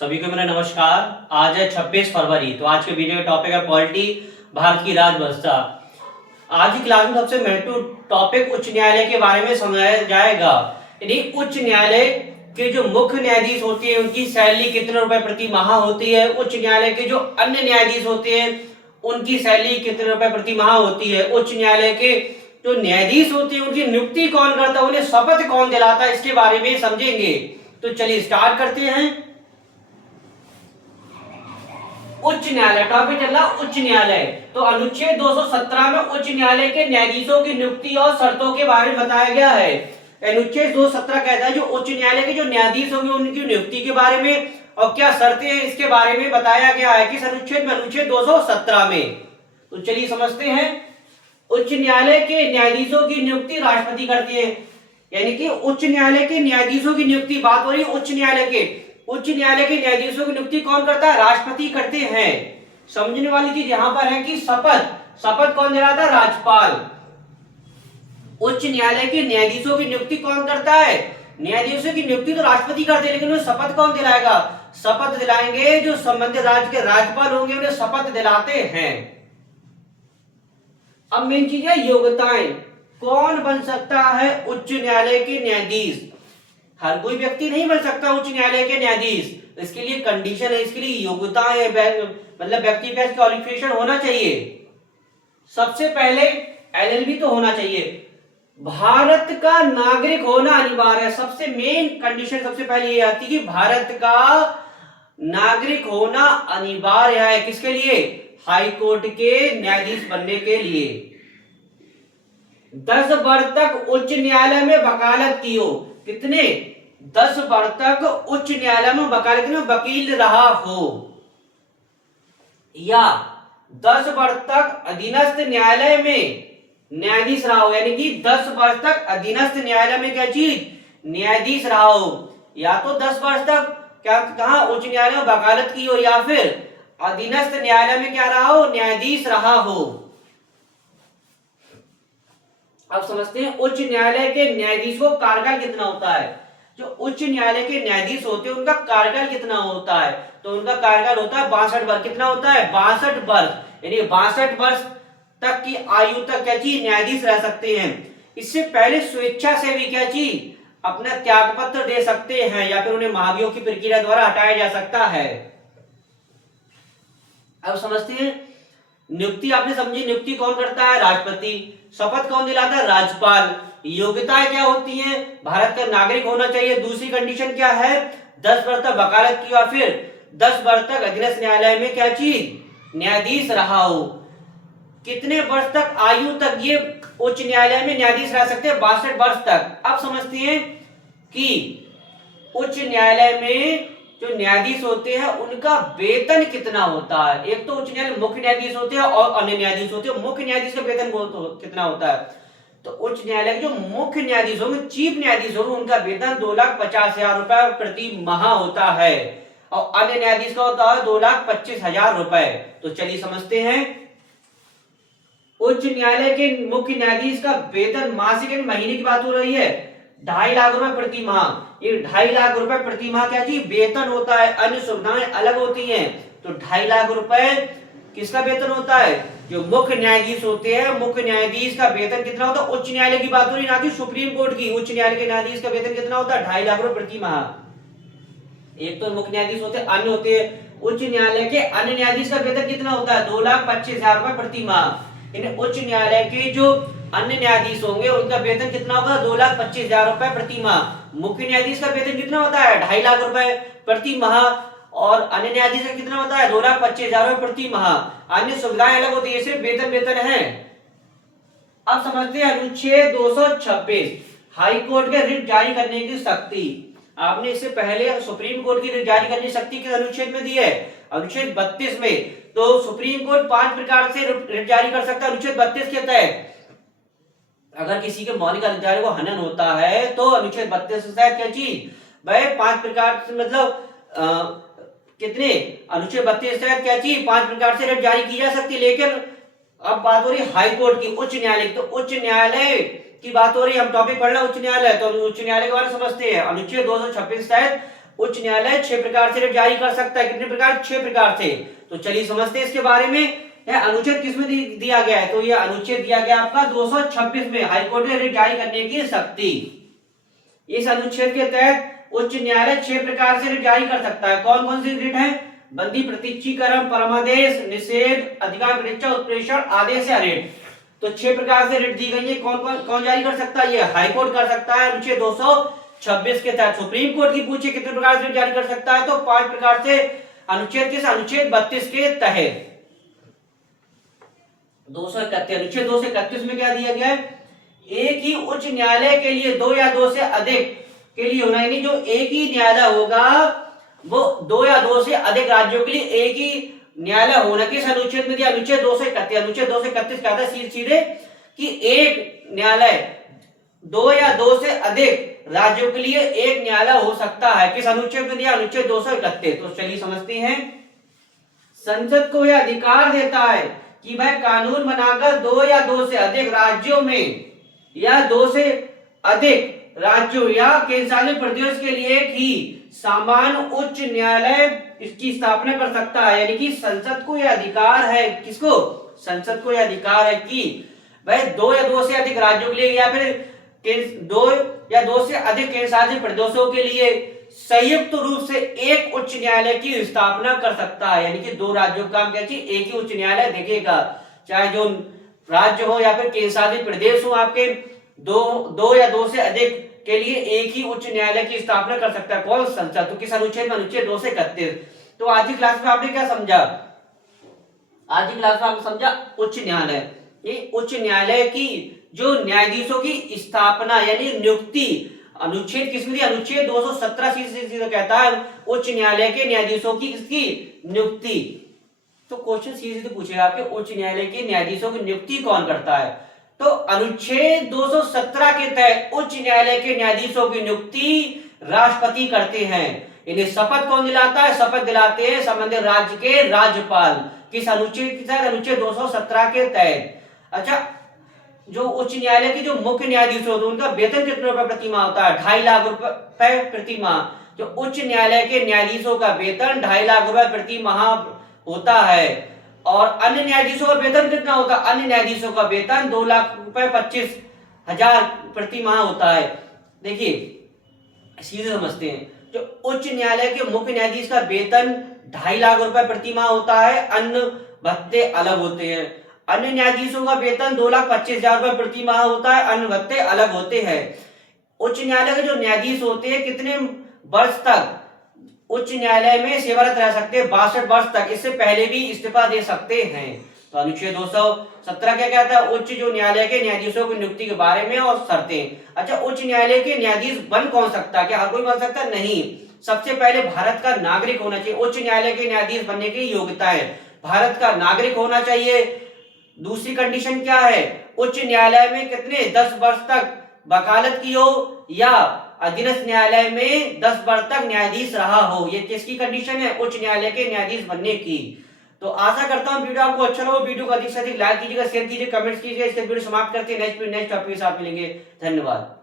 सभी को मेरा नमस्कार। आज है 26 फरवरी। तो आज के वीडियो का टॉपिक है पॉलिटी, भारत की राज व्यवस्था। आज की क्लास में सबसे महत्वपूर्ण टॉपिक उच्च न्यायालय के बारे में समझाया जाएगा। यानी उच्च न्यायालय के जो मुख्य न्यायाधीश होते हैं उनकी सैलरी कितने रुपए प्रति माह होती है। उच्च न्यायालय के जो अन्य न्यायाधीश होते हैं उनकी सैलरी कितने रुपए प्रति माह होती है। उच्च न्यायालय के जो न्यायाधीश होते हैं उनकी नियुक्ति कौन करता है, उन्हें शपथ कौन दिलाता है, इसके बारे में समझेंगे। तो चलिए स्टार्ट करते हैं। उच्च न्यायालय टॉपिक चल रहा उच्च न्यायालय। तो अनुच्छेद 217 में उच्च न्यायालय के न्यायाधीशों की नियुक्ति और शर्तों के बारे में बताया गया है। अनुच्छेद 217 कहता है जो उच्च न्यायालय के जो न्यायाधीश होंगे उनकी नियुक्ति के बारे में और क्या शर्तें हैं इसके बारे में बताया गया है। किस अनुच्छेद में? अनुच्छेद 217 में। तो चलिए समझते हैं। उच्च न्यायालय के न्यायाधीशों की नियुक्ति राष्ट्रपति करती है। यानी कि उच्च न्यायालय के न्यायाधीशों की नियुक्ति, बात हो रही है उच्च न्यायालय के न्यायाधीशों की नियुक्ति कौन करता है? राष्ट्रपति करते हैं। समझने वाली चीज यहां पर है कि शपथ कौन दिलाता है? राज्यपाल। उच्च न्यायालय के न्यायाधीशों की नियुक्ति कौन करता है? न्यायाधीशों की नियुक्ति तो राष्ट्रपति करते हैं, लेकिन उन्हें शपथ कौन दिलाएगा? शपथ दिलाएंगे जो संबंधित राज्य के राज्यपाल होंगे, उन्हें शपथ दिलाते हैं। अब मेन चीज है योग्यताएं। कौन बन सकता है उच्च न्यायालय के न्यायाधीश? हर कोई व्यक्ति नहीं बन सकता उच्च न्यायालय के न्यायाधीश। इसके लिए कंडीशन है, इसके लिए योग्यता है, मतलब व्यक्ति का क्वालिफिकेशन होना चाहिए। सबसे पहले एलएलबी तो होना चाहिए। भारत का नागरिक होना अनिवार्य है। सबसे मेन कंडीशन सबसे पहले ये आती है कि भारत का नागरिक होना अनिवार्य है। किसके लिए? हाई कोर्ट के न्यायाधीश बनने के लिए। 10 वर्ष तक उच्च न्यायालय में वकालत की हो। कितने? 10 वर्ष तक उच्च न्यायालय में वकालत में वकील रहा हो, या 10 वर्ष तक अधीनस्थ न्यायालय में न्यायाधीश रहा हो। यानी कि 10 वर्ष तक अधीनस्थ न्यायालय में क्या चीज? न्यायाधीश रहा हो। या तो 10 वर्ष तक क्या कहा? उच्च न्यायालय में वकालत की हो, या फिर अधीनस्थ न्यायालय में क्या रहा हो? न्यायाधीश रहा हो। अब समझते हैं उच्च न्यायालय के न्यायाधीश को कार्यकाल कितना होता है। जो उच्च न्यायालय के न्यायाधीश होते हैं उनका कार्यकाल कितना होता है? तो उनका कार्यकाल होता है 62 वर्ष। कितना होता है? 62 वर्ष। यानी 62 वर्ष तक की आयु तक क्या चीज? न्यायाधीश रह सकते हैं। इससे पहले स्वेच्छा से भी क्या चीज? अपना त्याग पत्र दे सकते हैं, या फिर उन्हें महाभियोग की प्रक्रिया द्वारा हटाया जा सकता है। अब समझते हैं नियुक्ति। आपने समझी नियुक्ति कौन करता है? राष्ट्रपति। शपथ कौन दिलाता है? राज्यपाल। योग्यताएं क्या होती हैं? भारत का नागरिक होना चाहिए। दूसरी कंडीशन क्या है? 10 वर्ष तक वकालत की, या फिर 10 वर्ष तक अधीनस्थ न्यायालय में क्या चीज? न्यायाधीश रहा हो। कितने वर्ष तक आयु तक ये उच्च न्यायालय में न्यायाधीश रह सकते हैं? 62 वर्ष तक। अब समझते हैं कि उच्च न्यायालय में जो न्यायाधीश होते हैं उनका वेतन कितना होता है। एक तो उच्च न्यायालय मुख्य न्यायाधीश होते हैं और अन्य न्यायाधीश होते हैं। मुख्य न्यायाधीश का वेतन कितना होता है? तो उच्च न्यायालय के जो मुख्य न्यायाधीश होंगे, चीफ न्यायाधीश होंगे, उनका वेतन 2,50,000 रुपए प्रति माह होता है, और अन्य न्यायाधीश का होता है 2,25,000 रुपए। तो चलिए समझते हैं। उच्च न्यायालय के मुख्य न्यायाधीश का वेतन मासिक यानी महीने की बात हो रही है, 2.5 लाख रुपए प्रति माह। ये 2.5 लाख रुपए प्रति माह क्या चीज? वेतन होता है। अन्य सुविधाएं अलग होती हैं। तो 2.5 लाख रुपए किसका वेतन होता है? जो मुख्य न्यायाधीश होते हैं, मुख्य न्यायाधीश का वेतन कितना होता है? उच्च न्यायालय की बात हो रही है, ना कि सुप्रीम कोर्ट की। उच्च न्यायालय के न्यायाधीश का वेतन कितना होता है? 2.5 लाख रुपए प्रति माह। एक तो मुख्य न्यायाधीश होते हैं, अन्य होते हैं। उच्च न्यायालय के अन्य न्यायाधीश का वेतन कितना होता है? 2,25,000 रुपए प्रति माह। उच्च न्यायालय के जो अन्य न्यायाधीश होंगे उनका वेतन कितना होगा? 2,25,000 रुपए प्रति माह। मुख्य न्यायाधीश का वेतन कितना होता है? 2.5 लाख रुपए प्रति माह। और अन्य न्यायाधीश का कितना होता है? 2,25,000 रुपए प्रति माह। अन्य सुविधाएं अलग होती है, सिर्फ वेतन है। अब समझते हैं अनुच्छेद 226 हाई कोर्ट के रिट जारी करने की शक्ति। आपने इससे पहले सुप्रीम कोर्ट की रिट जारी करने की शक्ति किस अनुच्छेद में दी है? अनुच्छेद 32 में। तो सुप्रीम कोर्ट 5 प्रकार से रिट जारी कर सकता है अनुच्छेद 32 के तहत। अगर किसी के मौलिक अधिकारों को हनन होता है तो अनुच्छेद 32 के तहत क्या चीज? भाई 5 प्रकार से, मतलब कितने? अनुच्छेद 32 के तहत क्या चीज? 5 प्रकार से रिट जारी की जा सकती है। लेकिन अब बात हो रही है हाई कोर्ट की, उच्च न्यायालय की। तो उच्च न्यायालय की बात हो रही है, हम टॉपिक पढ़ रहे हैं उच्च न्यायालय। तो उच्च न्यायालय के बारे में समझते हैं। अनुच्छेद 226 तहत उच्च न्यायालय 6 प्रकार से रिट जारी कर सकता है। कितने प्रकार? 6 प्रकार से। तो चलिए समझते हैं इसके बारे में। यह अनुच्छेद किसमें दिया गया है? तो यह अनुच्छेद दिया गया आपका 226 में, हाईकोर्ट में रिट जारी करने की शक्ति। इस अनुच्छेद के तहत उच्च न्यायालय 6 प्रकार से रिट जारी कर सकता है। कौन कौन सी रिट है? बंदी, प्रतीक्षीकरण, परमादेश, निषेध, अधिकार परीक्षा, उत्प्रेषण, आदेश या रिट। तो 6 प्रकार से रिट दी गई है। कौन कौन कौन जारी कर सकता है? ये हाईकोर्ट कर सकता है अनुच्छेद 226 के तहत। सुप्रीम कोर्ट की पूछे कितने प्रकार से रिट जारी कर सकता है? तो 5 प्रकार से। अनुच्छेद किस? अनुच्छेद 32 के तहत। 231 अनुच्छेद 231 में क्या दिया गया है? एक ही उच्च न्यायालय के लिए 2 या 2 से अधिक के लिए होना, यानी जो एक ही न्यायालय होगा वो 2 या 2 से अधिक राज्यों के लिए एक ही न्यायालय होना। किस अनुच्छेद में दिया? अनुच्छेद 231। अनुच्छेद 231 कहता है सीधे कि एक न्यायालय 2 या 2 से अधिक राज्यों के लिए एक न्यायालय हो सकता है। किस अनुच्छेद में दिया? अनुच्छेद 231। तो चलिए समझते हैं। संसद को यह अधिकार देता है कि वह कानून बनाकर 2 या 2 से अधिक राज्यों में या 2 से अधिक राज्यों या केंद्र शासित प्रदेश के लिए एक ही समान उच्च न्यायालय इसकी स्थापना कर सकता है। यानी कि संसद को यह अधिकार है, किसको? संसद को यह अधिकार है कि वह 2 या 2 से अधिक राज्यों के लिए या फिर 2 या 2 से अधिक केंद्र शासित प्रदेशों के लिए संयुक्त रूप से एक उच्च न्यायालय की स्थापना कर सकता है। यानी कि 2 राज्यों का काम क्या चाहिए? एक ही उच्च न्यायालय देखेगा, चाहे जो राज्य हो या फिर केंद्र शासित प्रदेश हो, आपके 2 या 2 से अधिक के लिए एक ही उच्च न्यायालय की स्थापना कर सकता है। कौन? संसद। तो किस अनुच्छेद में? अनुच्छेद 231। तो आज की क्लास में आपने क्या समझा? आज की क्लास में आपने समझा उच्च न्यायालय। ये उच्च न्यायालय की जो न्यायाधीशों की स्थापना यानी नियुक्ति, अनुच्छेद किसमें दिया? अनुच्छेद 217 सीधे कहता है उच्च न्यायालय के न्यायाधीशों की इसकी नियुक्ति। तो क्वेश्चन सीधे पूछेगा आपके, उच्च न्यायालय के न्यायाधीशों की नियुक्ति कौन करता है? तो अनुच्छेद 217 के तहत उच्च न्यायालय के न्यायाधीशों की नियुक्ति राष्ट्रपति करते हैं। इन्हें शपथ कौन दिलाता है? शपथ दिलाते हैं संबंधित राज्य के राज्यपाल। किस अनुच्छेद के तहत? अनुच्छेद 217 के तहत। अच्छा, जो उच्च न्यायालय के जो मुख्य न्यायाधीश होते हैं उनका वेतन कितने रुपए प्रति माह होता है? 2.5 लाख रुपए प्रति माह। जो उच्च न्यायालय के न्यायाधीशों का वेतन 2.5 लाख रुपए प्रति माह होता है। और अन्य न्यायाधीशों का वेतन कितना होता है? अन्य न्यायाधीशों का वेतन 2,25,000 प्रति माह होता है। देखिए सीधे समझते हैं, जो उच्च न्यायालय के मुख्य न्यायाधीश का वेतन 2.5 लाख रुपए प्रति माह होता है, अन्य भत्ते अलग होते हैं। अन्य न्यायाधीशों का वेतन 2,25,000 रुपए प्रति माह होता है, अन्य भत्ते अलग होते हैं। उच्च न्यायालय के जो न्यायाधीश होते हैं कितने वर्ष तक उच्च न्यायालय में सेवारत रह सकते हैं? 62 वर्ष तक। इससे पहले भी इस्तीफा दे सकते हैं। तो अनुच्छेद 217 क्या कहता है? उच्च जो न्यायालय के न्यायाधीशों की नियुक्ति के बारे में और शर्तें। अच्छा, उच्च न्यायालय के न्यायाधीश बन कौन सकता है? क्या हर कोई बन सकता है? नहीं। सबसे पहले भारत का नागरिक होना चाहिए। उच्च न्यायालय के न्यायाधीश बनने की योग्यता है, भारत का नागरिक होना चाहिए। दूसरी कंडीशन क्या है? उच्च न्यायालय में कितने 10 वर्ष तक वकालत की हो या अधीनस्थ न्यायालय में 10 वर्ष तक न्यायाधीश रहा हो। ये किसकी कंडीशन है? उच्च न्यायालय के न्यायाधीश बनने की। तो आशा करता हूं वीडियो आपको अच्छा लगा। वीडियो को अधिक से अधिक लाइक कीजिएगा, शेयर कीजिएगा, कमेंट्स कीजिएगा। इससे वीडियो समाप्त करते हैं। नेक्स्ट टॉपिक के साथ मिलेंगे। धन्यवाद।